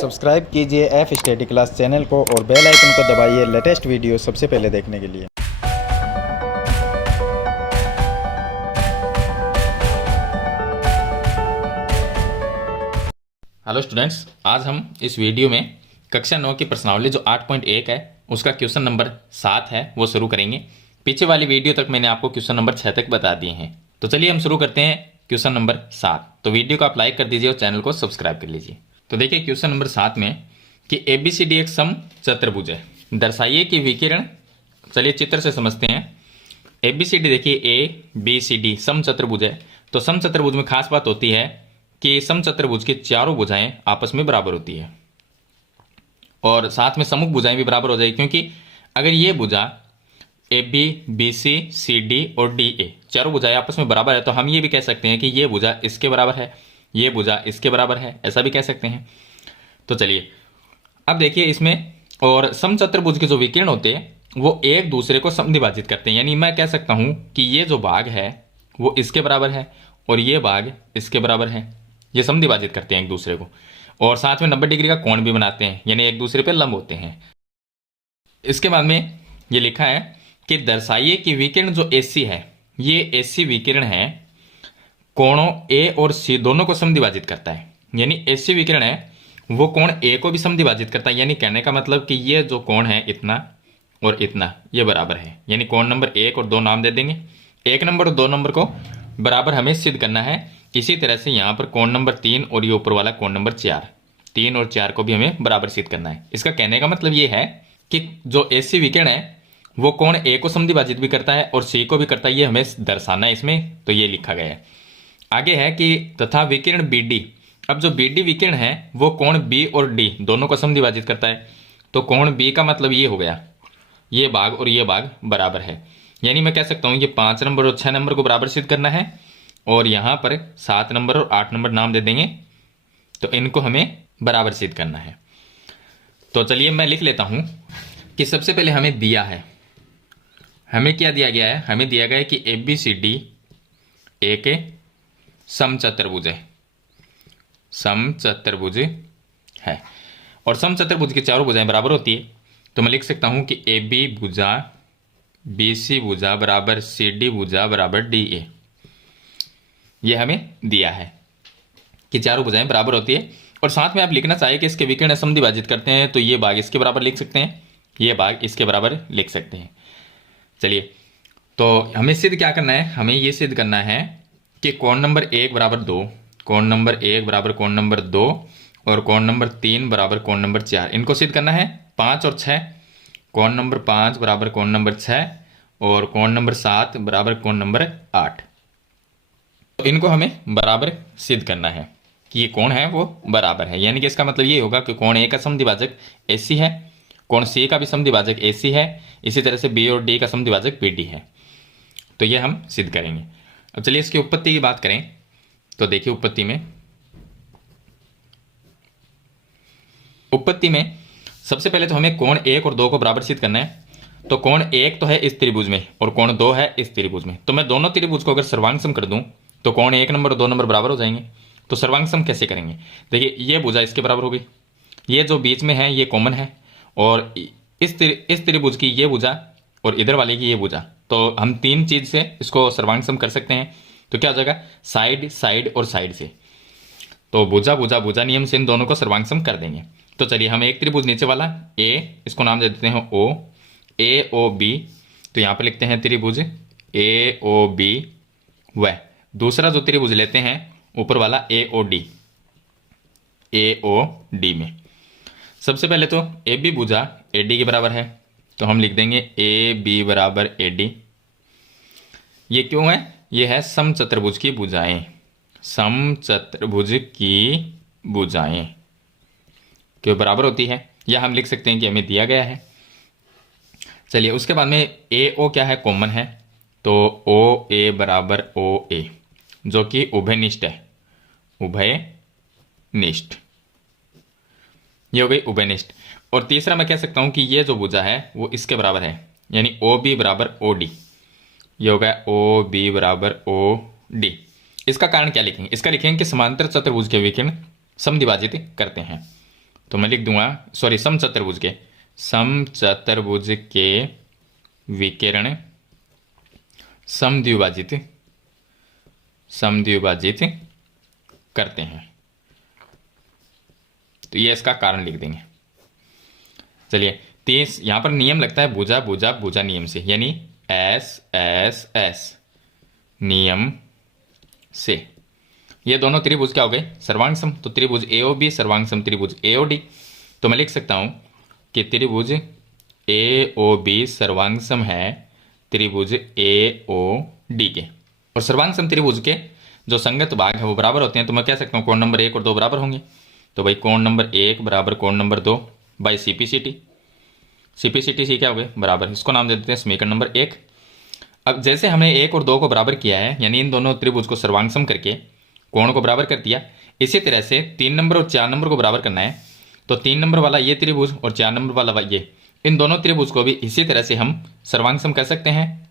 Subscribe कीजिए F study class channel को और बेल आइकन को दबाइए लेटेस्ट वीडियो सबसे पहले देखने के लिए। हेलो स्टूडेंट्स, आज हम इस वीडियो में कक्षा 9 की प्रश्नावली जो 8.1 है उसका क्वेश्चन नंबर 7 है वो शुरू करेंगे। पीछे वाली वीडियो तक मैंने आपको क्वेश्चन नंबर 6 तक बता दिए हैं। तो चलिए हम शुरू करते हैं क्वेश्चन नंबर 7। तो वीडियो को आप लाइक कर दीजिए और चैनल को सब्सक्राइब कर लीजिए। तो देखिए क्वेश्चन नंबर 7 में कि ABCD एक सम चतुर्भुज है, दर्शाइए कि विकिरण। चलिए चित्र से समझते हैं। ABCD देखिए ABCD सम चतुर्भुज है। तो सम चतुर्भुज में खास बात होती है कि समचतुर्भुज की चारों भुजाएं आपस में बराबर होती है और साथ में सम्मुख भुजाएं भी बराबर हो जाएगी, क्योंकि अगर ये भुजा AB, BC, CD और DA चारों भुजाएं आपस में बराबर है तो हम ये भी कह सकते हैं कि ये भुजा इसके बराबर है, ये भुजा इसके बराबर है, ऐसा भी कह सकते हैं। तो चलिए अब देखिए इसमें, और समचतुर्भुज के जो विकिरण होते हैं वो एक दूसरे को समद्विभाजित करते हैं। यानी मैं कह सकता हूं कि ये जो भाग है वो इसके बराबर है और ये भाग इसके बराबर है। ये समद्विभाजित करते हैं एक दूसरे को और साथ में 90 डिग्री का कोण भी बनाते हैं, यानी एक दूसरे पे लंब होते हैं। इसके बाद में ये लिखा है कि दर्शाइए कि विकिरण जो AC है, ये AC विकिरण है कोणों A और C दोनों को समद्विभाजित करता है। यानी AC विकिरण है वो कोण A को भी समद्विभाजित करता है। यानी कहने का मतलब कि ये जो कोण है इतना और इतना ये बराबर है। यानी कोण नंबर 1 और 2 नाम दे देंगे। 1 नंबर और 2 नंबर को बराबर हमें सिद्ध करना है। इसी तरह से यहाँ पर कोण नंबर 3 और ये ऊपर वाला कोण नंबर 4, 3 और 4 को भी हमें बराबर सिद्ध करना है। इसका कहने का मतलब ये है कि जो AC विकिरण है वो कोण A को समद्विभाजित भी करता है और C को भी करता है। ये हमें दर्शाना है इसमें, तो ये लिखा गया है। आगे है कि तथा विकिरण BD। अब जो BD विकिरण है वो कोण B और D दोनों को समद्विभाजित करता है। तो कोण B का मतलब ये हो गया, ये भाग और ये भाग बराबर है। यानी मैं कह सकता हूँ ये 5 नंबर और 6 नंबर को बराबर सिद्ध करना है और यहाँ पर 7 नंबर और 8 नंबर नाम दे देंगे, तो इनको हमें बराबर सिद्ध करना है। तो चलिए मैं लिख लेता हूँ कि सबसे पहले हमें दिया है, हमें क्या दिया गया है, हमें दिया गया है कि ABCD एक समचतुर्भुज है, समचतुर्भुज है और समचतुर्भुज की चारों भुजाएं बराबर होती है। तो मैं लिख सकता हूँ कि AB भुजा BC भुजा बराबर CD भुजा बराबर DA। यह हमें दिया है कि चारों भुजाएं बराबर होती है और साथ में आप लिखना चाहिए कि इसके विकिरण समद्विभाजित करते हैं, तो ये भाग इसके बराबर लिख सकते हैं, ये भाग इसके बराबर लिख सकते हैं। चलिए तो हमें सिद्ध क्या करना है, हमें ये सिद्ध करना है कि कोण नंबर 1 बराबर 2, कोण नंबर 1 बराबर कोण नंबर 2 और कोण नंबर 3 बराबर कोण नंबर 4, इनको सिद्ध करना है। 5 और 6, कोण नंबर 5 बराबर कोण नंबर 6 और कोण नंबर 7 बराबर कोण नंबर 8। तो इनको हमें बराबर सिद्ध करना है कि ये कोण है वो बराबर है। यानी कि इसका मतलब ये होगा कि कोण A का समद्विभाजक AC है, कोण C का भी समद्विभाजक AC है, इसी तरह से B और D का समद्विभाजक BD है। तो ये हम सिद्ध करेंगे। अब चलिए इसकी उत्पत्ति की बात करें। तो देखिए उत्पत्ति में सबसे पहले तो हमें कोण 1 और 2 को बराबर सिद्ध करना है। तो कोण 1 तो है इस त्रिभुज में और कोण 2 है इस त्रिभुज में। तो मैं दोनों त्रिभुज को अगर सर्वांग सम कर दूं तो कोण 1 नंबर और 2 नंबर बराबर हो जाएंगे। तो सर्वांग सम कैसे करेंगे, देखिए ये भुजा इसके बराबर हो गई, ये जो बीच में है ये कॉमन है और इस त्रिभुज की ये भुजा और इधर वाले की ये भुजा, तो हम 3 चीज से इसको सर्वांग सम कर सकते हैं। तो क्या हो जाएगा, साइड साइड और साइड से। तो भुजा भुजा भुजा नियम से इन दोनों को सर्वांग सम कर देंगे। तो चलिए हम एक त्रिभुज नीचे वाला A, इसको नाम दे देते हैं O, AOB। तो यहाँ पर लिखते हैं त्रिभुज AOB। वह दूसरा जो त्रिभुज लेते हैं ऊपर वाला AOD, AOD में सबसे पहले तो AB भुजा AD के बराबर है, तो हम लिख देंगे AB बराबर AD। ये क्यों है, ये है समचतुर्भुज की भुजाएं, समचतुर्भुज की भुजाएं क्यों बराबर होती है, यह हम लिख सकते हैं कि हमें दिया गया है। चलिए उसके बाद में AO क्या है, कॉमन है, तो OA बराबर OA जो कि उभयनिष्ठ है, उभयनिष्ठ, ये हो गई उभयनिष्ठ। और तीसरा मैं कह सकता हूं कि ये जो भुजा है वो इसके बराबर है, यानी OB बराबर OD, ये हो गया OB बराबर OD। इसका कारण क्या लिखेंगे, इसका लिखेंगे कि समांतर चतुर्भुज के विकिरण समद्विभाजित करते हैं। तो मैं लिख दूंगा, सॉरी, समचतुर्भुज के विकर्ण समद्विभाजित करते हैं। तो ये इसका कारण लिख देंगे। चलिए 30, यहां पर नियम लगता है भुजा भुजा भुजा नियम से, यानी एस एस एस नियम से ये दोनों त्रिभुज क्या हो गए, सर्वांग सम। तो त्रिभुज एओबी सर्वांग सम त्रिभुज एओडी। तो मैं लिख सकता हूं कि त्रिभुज एओबी सर्वांग सम है त्रिभुज एओडी के, और सर्वांग सम त्रिभुज के जो संगत भाग है वो बराबर होते हैं। तो मैं कह सकता हूं कोण नंबर 1 और 2 बराबर होंगे। तो भाई कोण नंबर 1 बराबर कोण नंबर 2 बाई सीपीसीटी। सीपीसीटी से क्या हो गए, बराबर। इसको नाम दे देते हैं समीकरण नंबर 1। अब जैसे हमने 1 और 2 को बराबर किया है, यानी इन दोनों त्रिभुज को सर्वांगसम करके कोण को बराबर कर दिया, इसी तरह से 3 नंबर और 4 नंबर को बराबर करना है। तो 3 नंबर वाला ये त्रिभुज और 4 नंबर वाला ये, इन दोनों त्रिभुज को भी इसी तरह से हम सर्वांगसम कर सकते हैं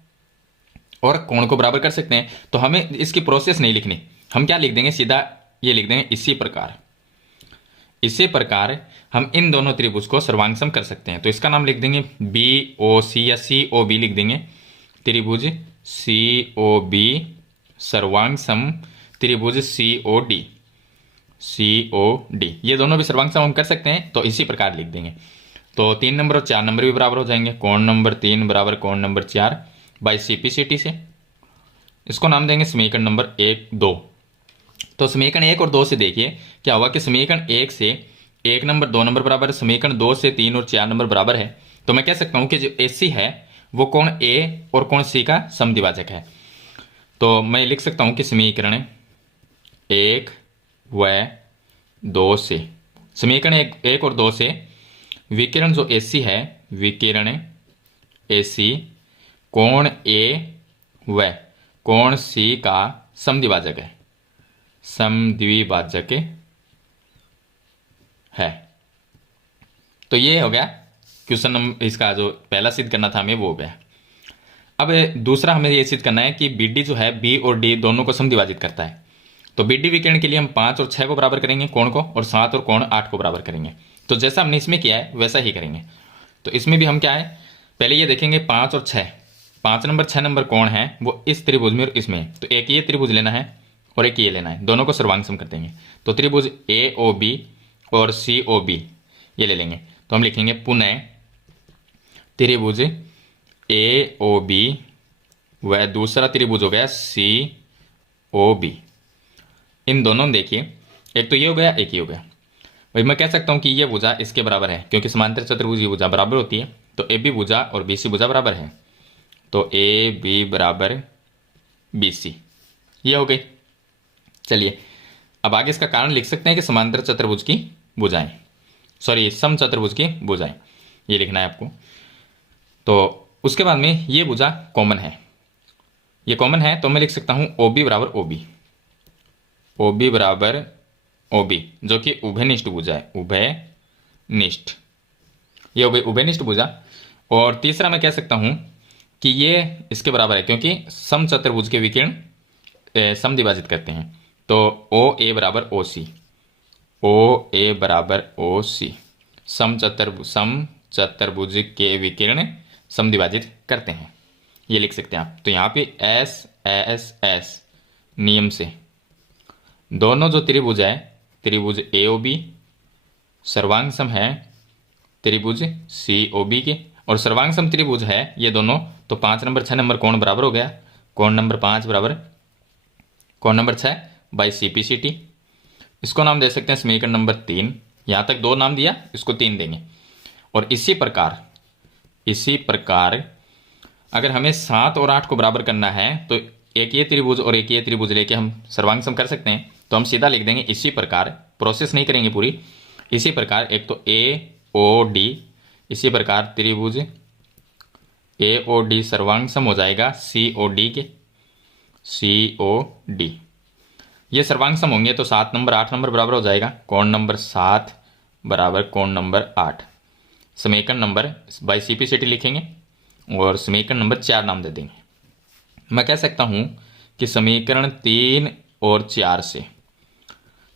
और कोण को बराबर कर सकते हैं। तो हमें इसकी प्रोसेस नहीं लिखनी, हम क्या लिख देंगे, सीधा ये लिख देंगे इसी प्रकार हम इन दोनों त्रिभुज को सर्वांगसम कर सकते हैं। तो इसका नाम लिख देंगे बी ओ सी या सी ओ बी लिख देंगे, त्रिभुज सी ओ बी सर्वांगसम त्रिभुज सी ओ डी। ये दोनों भी सर्वांगसम हम कर सकते हैं, तो इसी प्रकार लिख देंगे। तो 3 नंबर और 4 नंबर भी बराबर हो जाएंगे, कोण नंबर 3 बराबर कोण नंबर 4 बाई सीपीसीटी से। इसको नाम देंगे समीकरण नंबर 1 2। तो समीकरण 1 और 2 से देखिए क्या हुआ कि समीकरण 1 से 1 नंबर 2 नंबर बराबर है, समीकरण 2 से 3 और 4 नंबर बराबर है। तो मैं कह सकता हूं कि जो AC है वो कोण A और कोण C का समद्विभाजक है। तो मैं लिख सकता हूं कि समीकरण 1 व 2 से, समीकरण 1 और 2 से विकिरण जो AC है, विकिरण AC कोण A व कोण C का समद्विभाजक है। तो ये हो गया क्वेश्चन नंबर, इसका जो पहला सिद्ध करना था हमें वो हो गया। अब दूसरा हमें ये सिद्ध करना है कि BD जो है B और D दोनों को समद्विभाजित करता है। तो BD विकिरण के लिए हम 5 और 6 को बराबर करेंगे कोण को, और 7 और कोण 8 को बराबर करेंगे। तो जैसा हमने इसमें किया है वैसा ही करेंगे। तो इसमें भी हम क्या है, पहले ये देखेंगे 5 और 6, 5 नंबर 6 नंबर कोण है वो इस त्रिभुज में और इसमें। तो एक ये त्रिभुज लेना है और एक ये लेना है, दोनों को सर्वांगसम कर देंगे। तो त्रिभुज AOB और COB ये ले लेंगे। तो हम लिखेंगे पुनः त्रिभुज AOB व दूसरा त्रिभुज हो गया COB। इन दोनों देखिए, एक तो ये हो गया, एक ये हो गया। भाई मैं कह सकता हूं कि ये भुजा इसके बराबर है, क्योंकि समांतर चतुर्भुज की भुजा बराबर होती है। तो AB भुजा और BC भुजा बराबर है, तो AB बराबर BC, ये हो गई। चलिए अब आगे इसका कारण लिख सकते हैं कि समांतर चतुर्भुज की भुजाएं, सॉरी समचतुर्भुज की भुजाएं, ये लिखना है आपको। तो उसके बाद में ये भुजा कॉमन है, ये कॉमन है, तो मैं लिख सकता हूं OB बराबर OB बराबर OB, जो कि उभयनिष्ठ भुजा है, उभयनिष्ठ, ये हो गई उभयनिष्ठ भुजा। और तीसरा मैं कह सकता हूं कि ये इसके बराबर है, क्योंकि समचतुर्भुज के विकिरण समद्विभाजित करते हैं। तो OA बराबर OC, समचतुर्भुज के विकिरण समद्विभाजित करते हैं, ये लिख सकते हैं आप। तो यहाँ पे SSS नियम से दोनों जो त्रिभुज है, त्रिभुज AOB सर्वांगसम है त्रिभुज COB के, और सर्वांगसम त्रिभुज है ये दोनों। तो 5 नंबर 6 नंबर कोण बराबर हो गया, कोण नंबर 5 बराबर कोण नंबर 6 बाई CPCT। इसको नाम दे सकते हैं समीकरण नंबर 3। यहाँ तक 2 नाम दिया, इसको 3 देंगे। और इसी प्रकार अगर हमें 7 और 8 को बराबर करना है, तो एक ये त्रिभुज और एक ये त्रिभुज लेके हम सर्वांगसम कर सकते हैं। तो हम सीधा लिख देंगे इसी प्रकार, प्रोसेस नहीं करेंगे पूरी, इसी प्रकार एक तो AOD, इसी प्रकार त्रिभुज AOD सर्वांगसम हो जाएगा COD के, COD ये सर्वांगसम होंगे। तो 7 नंबर 8 नंबर बराबर हो जाएगा, कोण नंबर 7 बराबर कोण नंबर 8। समीकरण नंबर बाई CPCT लिखेंगे और समीकरण नंबर 4 नाम दे देंगे। मैं कह सकता हूं कि समीकरण 3 और 4 से,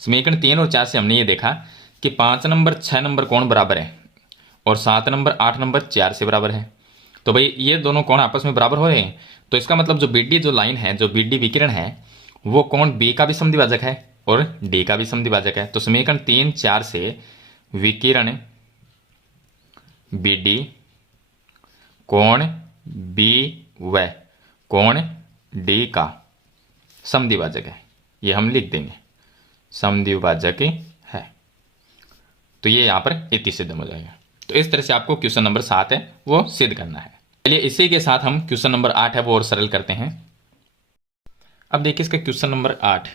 समीकरण 3 और 4 से हमने ये देखा कि 5 नंबर 6 नंबर कोण बराबर है और 7 नंबर 8 नंबर 4 से बराबर है। तो भाई ये दोनों कोण आपस में बराबर हो रहे हैं, तो इसका मतलब जो BD जो लाइन है, जो BD विकिरण है, वो कोण B का भी समद्विभाजक है और D का भी समद्विभाजक है। तो समीकरण 3 4 से विकिरण BD कोण B व कोण D का समद्विभाजक है, ये हम लिख देंगे, समद्विभाजक है। तो ये यहाँ पर इति सिद्ध हो जाएगा। तो इस तरह से आपको क्वेश्चन नंबर 7 है वो सिद्ध करना है। चलिए इसी के साथ हम क्वेश्चन नंबर 8 है वो और सरल करते हैं। अब देखिए इसका क्वेश्चन नंबर 8,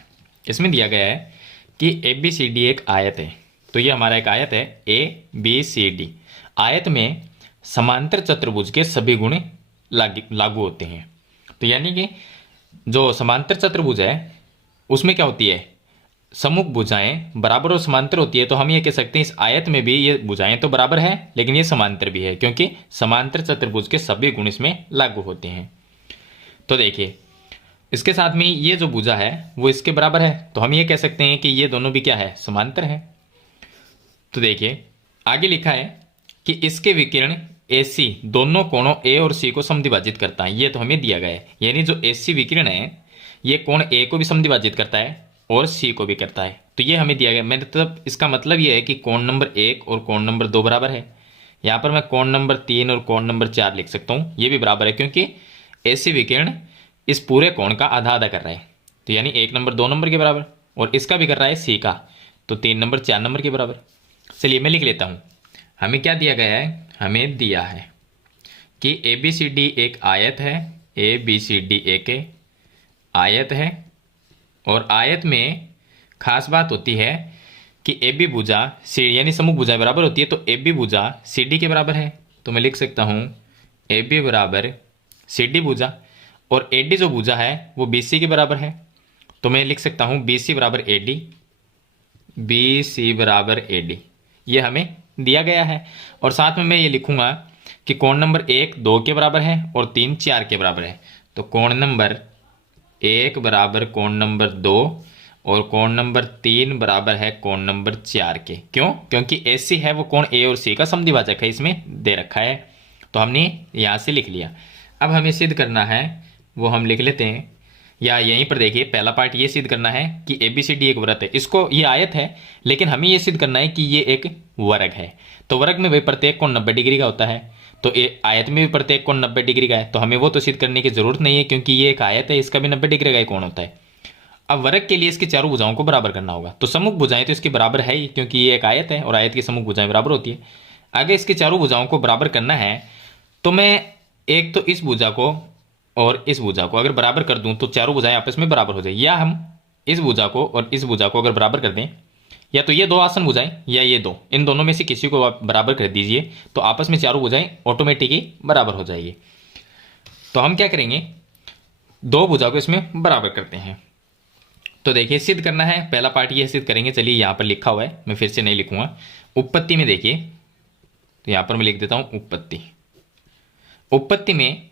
इसमें दिया गया है कि ABCD एक आयत है। तो ये हमारा एक आयत है ABCD। आयत में समांतर चतुर्भुज के सभी गुण लागू होते हैं। तो यानी कि जो समांतर चतुर्भुज है उसमें क्या होती है, सम्मुख भुजाएं बराबर और समांतर होती है। तो हम ये कह सकते हैं इस आयत में भी ये भुजाएं तो बराबर है लेकिन ये समांतर भी है, क्योंकि समांतर चतुर्भुज के सभी गुण इसमें लागू होते हैं। तो देखिए इसके साथ में ये जो भुजा है वो इसके बराबर है, तो हम ये कह सकते हैं कि ये दोनों भी क्या है, समांतर है। तो देखिए आगे लिखा है कि इसके विकिरण AC दोनों कोणों A और C को समद्विभाजित करता है। ये तो हमें दिया गया है, यानी जो AC विकिरण है ये कोण A को भी समद्विभाजित करता है और C को भी करता है। तो ये हमें दिया गया, मतलब इसका मतलब ये है कि कोण नंबर 1 और कोण नंबर 2 बराबर है। यहाँ पर मैं कोण नंबर 3 और कोण नंबर 4 लिख सकता हूँ, ये भी बराबर है, क्योंकि AC विकिरण इस पूरे कोण का आधा आधा कर रहा है। तो यानी 1 नंबर 2 नंबर के बराबर, और इसका भी कर रहा है C का, तो 3 नंबर 4 नंबर के बराबर। चलिए मैं लिख लेता हूँ, हमें क्या दिया गया है, हमें दिया है कि ABCD एक आयत है, ABCD एक आयत है, और आयत में खास बात होती है कि AB भुजा C यानी सम्मुख भुजाएं बराबर होती है। तो AB भुजा CD के बराबर है, तो मैं लिख सकता हूँ AB बराबर CD भुजा, और AD जो भुजा है वो BC के बराबर है। तो मैं लिख सकता हूँ BC बराबर AD, BC बराबर AD, ये हमें दिया गया है। और साथ में मैं ये लिखूंगा कि कोण नंबर 1 2 के बराबर है और 3 4 के बराबर है। तो कोण नंबर 1 बराबर कोण नंबर 2 और कोण नंबर 3 बराबर है कोण नंबर 4 के। क्यों? क्योंकि AC है वो कोण A और C का समद्विभाजक है, इसमें दे रखा है, तो हमने यहाँ से लिख लिया। अब हमें सिद्ध करना है, वो हम लिख लेते हैं, या यहीं पर देखिए पहला पार्ट ये सिद्ध करना है कि ABCD एक वृत्त है। इसको ये आयत है लेकिन हमें ये सिद्ध करना है कि ये एक वर्ग है। तो वर्ग में भाई प्रत्येक कोण 90 डिग्री का होता है, तो आयत में भी प्रत्येक कोण 90 डिग्री का है, तो हमें वो तो सिद्ध करने की जरूरत नहीं है, क्योंकि ये एक आयत है, इसका भी 90 डिग्री का कोण होता है। अब वर्ग के लिए इसकी चारों भुजाओं को बराबर करना होगा। तो सम्मुख भुजाएं तो इसकी बराबर है ही, क्योंकि ये एक आयत है और आयत की सम्मुख भुजाएं बराबर होती है। आगे इसकी चारों भुजाओं को बराबर करना है, तो मैं एक तो इस भुजा को और इस भुजा को अगर बराबर कर दूं तो चारों भुजाएं आपस में बराबर हो जाए, या हम इस भुजा को और इस भुजा को अगर बराबर कर दें, या तो ये दो आसन भुजाएं या ये दो, इन दोनों में से किसी को आप बराबर कर दीजिए, तो आपस में चारों भुजाएं ऑटोमेटिकली बराबर हो जाएगी। तो हम क्या करेंगे, दो भुजा को इसमें बराबर करते हैं। तो देखिए सिद्ध करना है, पहला पार्ट ये सिद्ध करेंगे। चलिए यहाँ पर लिखा हुआ है, मैं फिर से नहीं लिखूंगा। उपपत्ति में देखिए, तो यहाँ पर मैं लिख देता हूँ उपपत्ति। उपपत्ति में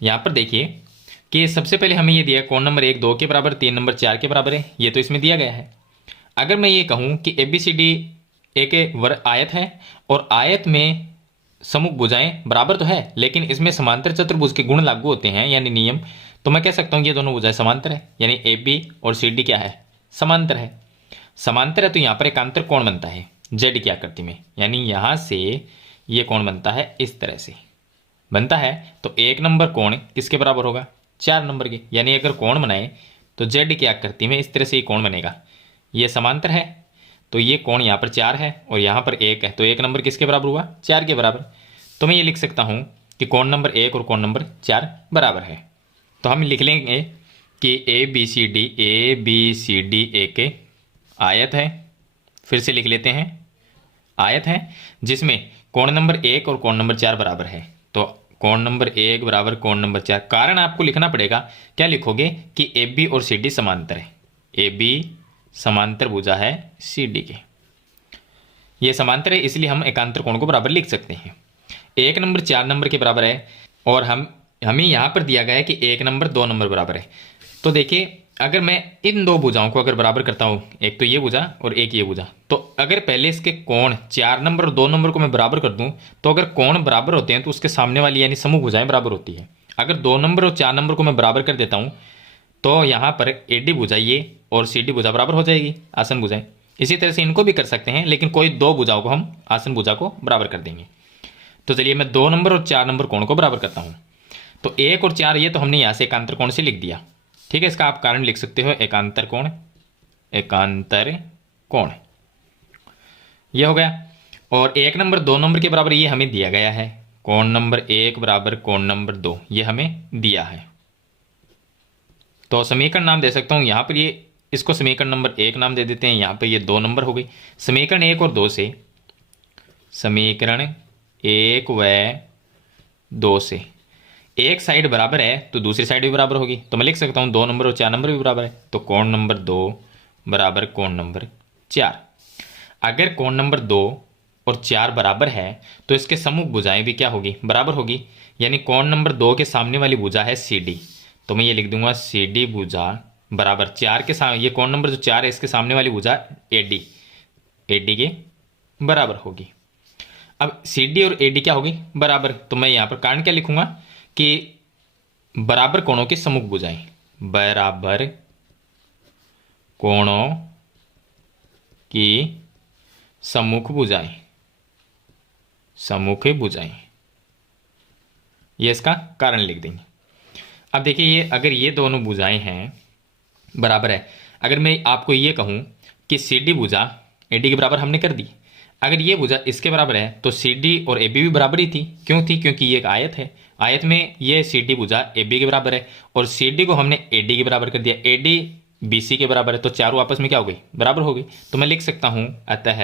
यहाँ पर देखिए कि सबसे पहले हमें ये दिया कोण नंबर 1 2 के बराबर, 3 नंबर 4 के बराबर है, ये तो इसमें दिया गया है। अगर मैं ये कहूँ कि ABCD एक आयत है और आयत में सम्मुख भुजाएं बराबर तो है, लेकिन इसमें समांतर चतुर्भुज के गुण लागू होते हैं यानी नियम, तो मैं कह सकता हूँ ये दोनों भुजाएं समांतर है, यानी AB और CD क्या है, समांतर है। समांतर है तो यहाँ पर एकांतर कोण बनता है Z की आकृति में, यानी यहाँ से ये कोण बनता है इस तरह से बनता है। तो 1 नंबर कोण किसके बराबर होगा, 4 नंबर के, यानी अगर कोण बनाए तो Z की आकृति में इस तरह से ये कोण बनेगा। ये समांतर है तो ये कोण यहाँ पर 4 है और यहाँ पर 1 है, तो 1 नंबर किसके बराबर हुआ, 4 के बराबर। तो मैं ये लिख सकता हूँ कि कोण नंबर 1 और कोण नंबर 4 बराबर है। तो हम लिख लेंगे कि ABCD एक आयत है। फिर से लिख लेते हैं, आयत है जिसमें कोण नंबर 1 और कोण नंबर 4 बराबर है। तो कोण नंबर 1 बराबर कोण नंबर 4, कारण आपको लिखना पड़ेगा, क्या लिखोगे कि AB और CD समांतर है। AB समांतर भुजा है CD के, ये समांतर है, इसलिए हम एकांतर कोण को बराबर लिख सकते हैं। 1 नंबर 4 नंबर के बराबर है, और हमें यहाँ पर दिया गया है कि 1 नंबर 2 नंबर बराबर है। तो देखिए अगर मैं इन दो भुजाओं को अगर बराबर करता हूँ, एक तो ये भुजा और एक ये भुजा, तो अगर पहले इसके कोण 4 नंबर और 2 नंबर को मैं बराबर कर दूं, तो अगर कोण बराबर होते हैं तो उसके सामने वाली यानी समूह भुजाएं बराबर होती है। अगर 2 नंबर और 4 नंबर को मैं बराबर कर देता हूँ तो यहाँ पर एडी भुजा ये और सीडी भुजा बराबर हो जाएगी, आसन भुजाएं। इसी तरह से इनको भी कर सकते हैं, लेकिन कोई दो भुजाओं को हम आसन भुजा को बराबर कर देंगे। तो चलिए मैं 2 नंबर और 4 नंबर कोण को बराबर करता हूँ। तो 1 और 4 ये तो हमने यहाँ से एकांतर कोण से लिख दिया, ठीक है। इसका आप कारण लिख सकते हो एकांतर कोण, एकांतर कोण ये हो गया। और 1 नंबर 2 नंबर के बराबर ये हमें दिया गया है, कोण नंबर 1 बराबर कोण नंबर 2 ये हमें दिया है। तो समीकरण नाम दे सकता हूँ यहाँ पर, ये इसको समीकरण नंबर 1 नाम दे देते हैं, यहाँ पे ये 2 नंबर हो गई। समीकरण 1 और 2 से, समीकरण 1 व 2 से एक साइड बराबर है तो दूसरी साइड भी बराबर होगी। तो मैं लिख सकता हूँ 2 नंबर और 4 नंबर भी बराबर है, तो कोण नंबर 2 बराबर कोण नंबर 4। अगर कोण नंबर 2 और 4 बराबर है तो इसके सम्मुख भुजाएं भी क्या होगी, बराबर होगी। यानी कोण नंबर 2 के सामने वाली भुजा है सी डी, तो मैं ये लिख दूंगा सी डी भुजा बराबर 4 के सामने, ये कोण नंबर जो 4 है इसके सामने वाली भुजा ए डी, ए डी के बराबर होगी। अब सी डी और ए डी क्या होगी, बराबर। तो मैं यहाँ पर कारण क्या लिखूंगा कि बराबर कोणों की सम्मुख भुजाएं, बराबर कोणों की सम्मुख भुजाएं, सम्मुख भुजाएं, ये इसका कारण लिख देंगे। अब देखिए ये अगर ये दोनों भुजाएं हैं बराबर है, अगर मैं आपको ये कहूं कि सी डी भुजा ए डी के बराबर हमने कर दी, अगर ये भुजा इसके बराबर है तो सी डी और ए बी भी बराबर ही थी। क्यों थी, क्योंकि ये एक आयत है, आयत में ये सी डी भुजा ए बी के बराबर है और सी डी को हमने ए डी के बराबर कर दिया, ए डी बी सी के बराबर है, तो चारों आपस में क्या हो गई, बराबर हो गई। तो मैं लिख सकता हूं अतः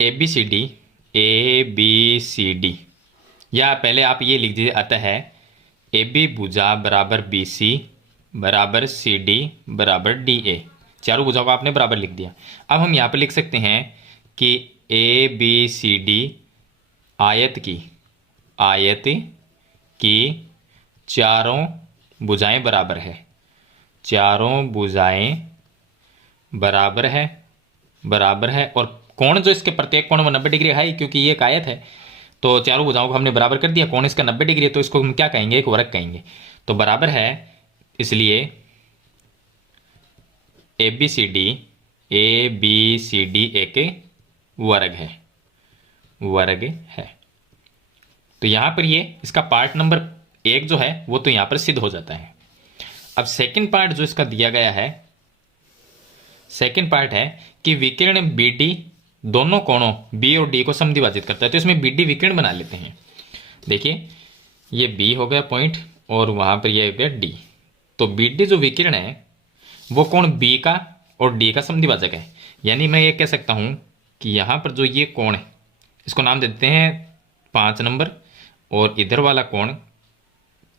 A B C D, A B C D, या पहले आप ये लिख दीजिए अतः ए बी भुजा बराबर बी सी बराबर सी डी बराबर डी ए, चारों भुजाओं को आपने बराबर लिख दिया। अब हम यहाँ पर लिख सकते हैं कि ए बी सी डी आयत की चारों भुजाएं बराबर है, चारों भुजाएं बराबर है और कोण जो इसके प्रत्येक कोण में 90 डिग्री है, क्योंकि ये एक आयत है तो चारों भुजाओं को हमने बराबर कर दिया। कोण इसका 90 डिग्री है तो इसको हम क्या कहेंगे, एक वर्ग कहेंगे। तो बराबर है, इसलिए ए बी सी डी एक वर्ग है। तो यहां पर ये इसका पार्ट नंबर 1 जो है वो तो यहां पर सिद्ध हो जाता है। अब सेकंड पार्ट जो इसका दिया गया है, सेकंड पार्ट है कि विकिरण बी डी दोनों कोणों बी और डी को समद्विभाजित करता है, तो इसमें बी डी विकिरण बना लेते हैं। देखिए ये बी हो गया पॉइंट और वहां पर ये हो गया डी, तो बी डी जो विकिरण है वो कोण बी का और डी का समद्विभाजक है। यानी मैं ये कह सकता हूं कि यहां पर जो ये कोण है इसको नाम देते हैं 5 नंबर और इधर वाला कोण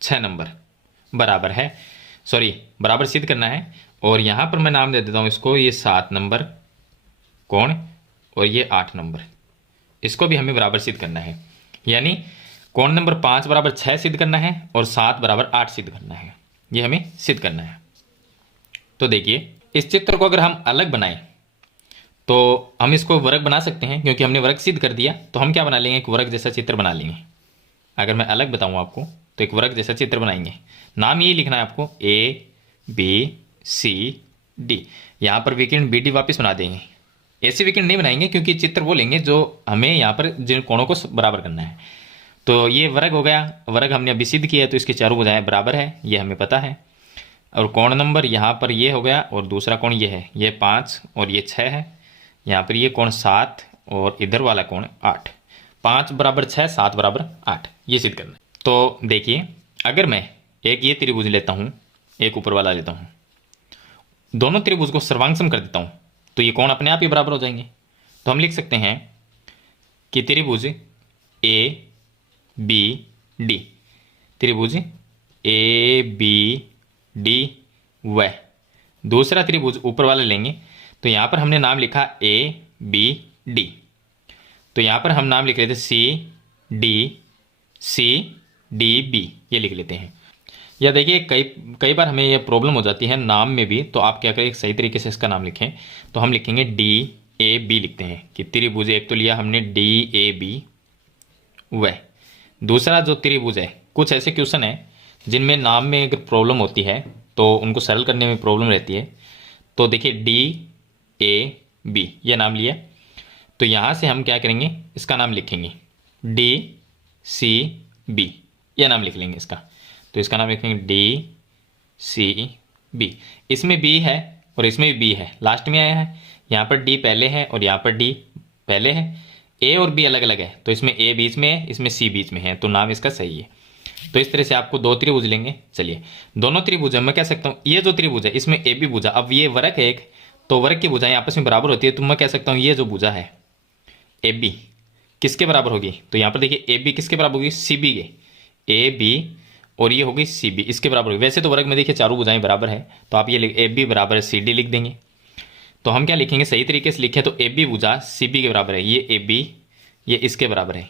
6 नंबर बराबर है, सॉरी बराबर सिद्ध करना है। और यहां पर मैं नाम दे देता हूं इसको, ये 7 नंबर कोण और ये 8 नंबर, इसको भी हमें बराबर सिद्ध करना है। यानी कोण नंबर 5 बराबर 6 सिद्ध करना है और 7 बराबर 8 सिद्ध करना है, ये हमें सिद्ध करना है। तो देखिए इस चित्र को अगर हम अलग बनाएं तो हम इसको वर्ग बना सकते हैं, क्योंकि हमने वर्ग सिद्ध कर दिया। तो हम क्या बना लेंगे, एक वर्ग जैसा चित्र बना लेंगे। अगर मैं अलग बताऊं आपको तो एक वर्ग जैसा चित्र बनाएंगे। नाम ये लिखना है आपको ए बी सी डी, यहाँ पर विकिरण बी डी वापस बना देंगे। ऐसे विकिरण नहीं बनाएंगे क्योंकि चित्र वो लेंगे जो हमें यहाँ पर जिन कोणों को बराबर करना है। तो ये वर्ग हो गया, वर्ग हमने अभी सिद्ध किया है तो इसके चारों भुजाएं बराबर है, ये हमें पता है। और कोण नंबर यहाँ पर ये हो गया और दूसरा कोण ये है, ये 5 और ये 6 है। यहाँ पर ये कोण 7 और इधर वाला कोण 8, 5 बराबर 6 7 बराबर 8, ये सिद्ध करना है। तो देखिए अगर मैं एक ये त्रिभुज लेता हूँ, एक ऊपर वाला लेता हूँ, दोनों त्रिभुज को सर्वांग कर देता हूँ तो ये कोण अपने आप ही बराबर हो जाएंगे। तो हम लिख सकते हैं कि त्रिभुज ए बी डी, त्रिभुज ए बी डी व दूसरा त्रिभुज ऊपर वाला लेंगे। तो यहाँ पर हमने नाम लिखा ए बी डी, तो यहाँ पर हम नाम लिख लेते सी डी बी, ये लिख लेते हैं। या देखिए कई बार हमें ये प्रॉब्लम हो जाती है नाम में भी, तो आप क्या करें, एक सही तरीके से इसका नाम लिखें। तो हम लिखेंगे DAB लिखते हैं कि त्रिभुज, एक तो लिया हमने DAB, वह दूसरा जो त्रिभुज है। कुछ ऐसे क्वेश्चन हैं जिनमें नाम में अगर प्रॉब्लम होती है तो उनको सरल करने में प्रॉब्लम रहती है। तो देखिए DAB ये नाम लिया, तो यहाँ से हम क्या करेंगे, इसका नाम लिखेंगे DCB, यह नाम लिख लेंगे इसका। तो इसका नाम लिखेंगे DCB। इसमें B है और इसमें भी B है, लास्ट में आया है। यहाँ पर D पहले है और यहाँ पर D पहले है। A और B अलग अलग है, तो इसमें A बीच में है, इसमें C बीच में है, तो नाम इसका सही है। तो इस तरह से आपको दो त्रिभुज लेंगे। चलिए, दोनों त्रिभुज है, मैं कह सकता हूँ ये जो त्रिभुज है इसमें AB भुजा, अब ये वर्ग है एक, तो वर्ग की भुजाएं आपस में बराबर होती है, तो मैं कह सकता हूँ ये जो भुजा है AB किसके बराबर होगी। तो यहाँ पर देखिए AB किसके बराबर होगी, CB के, AB और ये होगी CB, इसके बराबर होगी। वैसे तो वर्ग में देखिए चारों भुजाएं बराबर है, तो आप ये AB बराबर CD लिख देंगे। तो हम क्या लिखेंगे, सही तरीके से लिखें तो AB भुजा CB के बराबर है, ये AB ये इसके बराबर है,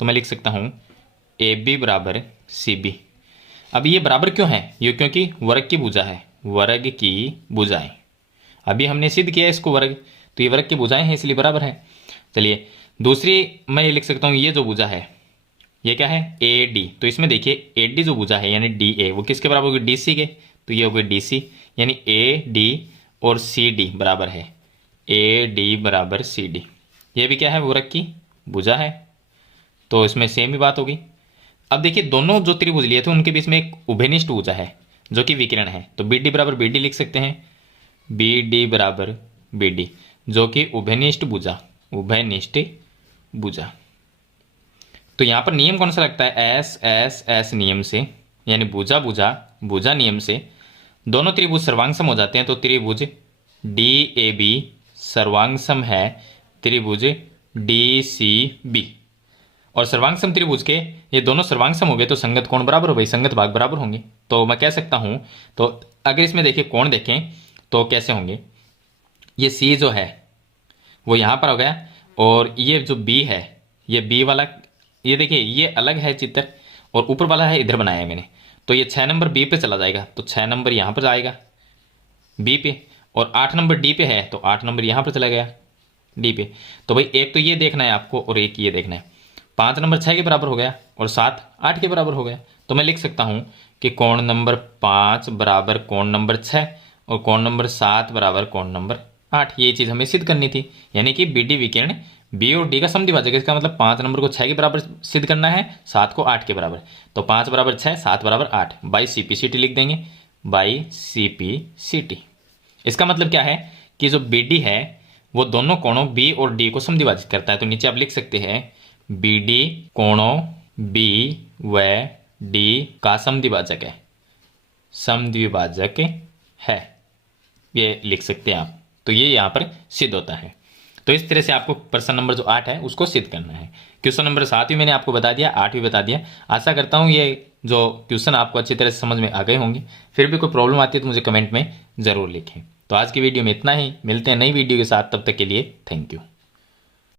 तो मैं लिख सकता हूँ AB बराबर CB। अब ये बराबर क्यों है, ये क्योंकि वर्ग की भुजा है, वर्ग की भुजाएं। अभी हमने सिद्ध किया इसको वर्ग, तो ये वर्ग की भुजाएं हैं इसलिए बराबर है। चलिए, दूसरी मैं ये लिख सकता हूँ, ये जो भुजा है ये क्या है AD, तो इसमें देखिए AD जो भुजा है यानी DA वो किसके बराबर होगी, DC के, तो ये होगी DC, यानी AD और CD बराबर है, AD बराबर CD। ये भी क्या है, वर्ग की भुजा है, तो इसमें सेम ही बात होगी। अब देखिए दोनों जो त्रिभुज लिए थे उनके बीच में एक उभयनिष्ठ भुजा है जो कि विकर्ण है, तो BD बराबर BD लिख सकते हैं, BD बराबर BD जो कि उभयनिष्ठ भुजा, उभयनिष्ठ भुजा। तो यहाँ पर नियम कौन सा लगता है, S नियम से, यानी भुजा भुजा भुजा नियम से दोनों त्रिभुज सर्वांगसम हो जाते हैं। तो त्रिभुज DAB सर्वांगसम है त्रिभुज DCB, और सर्वांगसम त्रिभुज के ये दोनों सर्वांगसम हो गए तो संगत कोण बराबर हो गई, संगत भाग बराबर होंगे। तो मैं कह सकता हूँ, तो अगर इसमें देखिए कोण देखें तो कैसे होंगे, ये C जो है वो यहाँ पर हो गया, और ये जो B है ये B वाला, ये देखिए ये अलग है चित्र, और ऊपर वाला है इधर बनाया है मैंने, तो ये 6 नंबर B पे चला जाएगा, तो 6 नंबर यहाँ पर जाएगा B पे, और 8 नंबर D पे है तो 8 नंबर यहाँ पर चला गया D पे। तो भाई एक तो ये देखना है आपको और एक ये देखना है, 5 नंबर 6 के बराबर हो गया और 7 8 के बराबर हो गया। तो मैं लिख सकता हूँ कि कोण नंबर 5 बराबर कोण नंबर 6 और कोण नंबर 7 बराबर कोण नंबर 8। ये चीज़ हमें सिद्ध करनी थी, यानी कि BD विकर्ण B और D का समद्विभाजक है। इसका मतलब 5 नंबर को 6 के बराबर सिद्ध करना है, 7 को 8 के बराबर। तो 5 बराबर 6, 7 बराबर 8, बाई CPCT लिख देंगे, बाई CPCT। इसका मतलब क्या है कि जो BD है वो दोनों कोणों B और D को समद्विभाजित करता है। तो नीचे आप लिख सकते हैं BD कोणों B व D का समद्विभाजक है, समद्विभाजक है, ये लिख सकते हैं आप। तो ये यहाँ पर सिद्ध होता है। तो इस तरह से आपको प्रश्न नंबर जो 8 है उसको सिद्ध करना है। क्वेश्चन नंबर 7 भी मैंने आपको बता दिया, 8 भी बता दिया। आशा करता हूँ ये जो क्वेश्चन आपको अच्छी तरह से समझ में आ गए होंगे। फिर भी कोई प्रॉब्लम आती है तो मुझे कमेंट में ज़रूर लिखें। तो आज की वीडियो में इतना ही, मिलते हैं नई वीडियो के साथ, तब तक के लिए थैंक यू।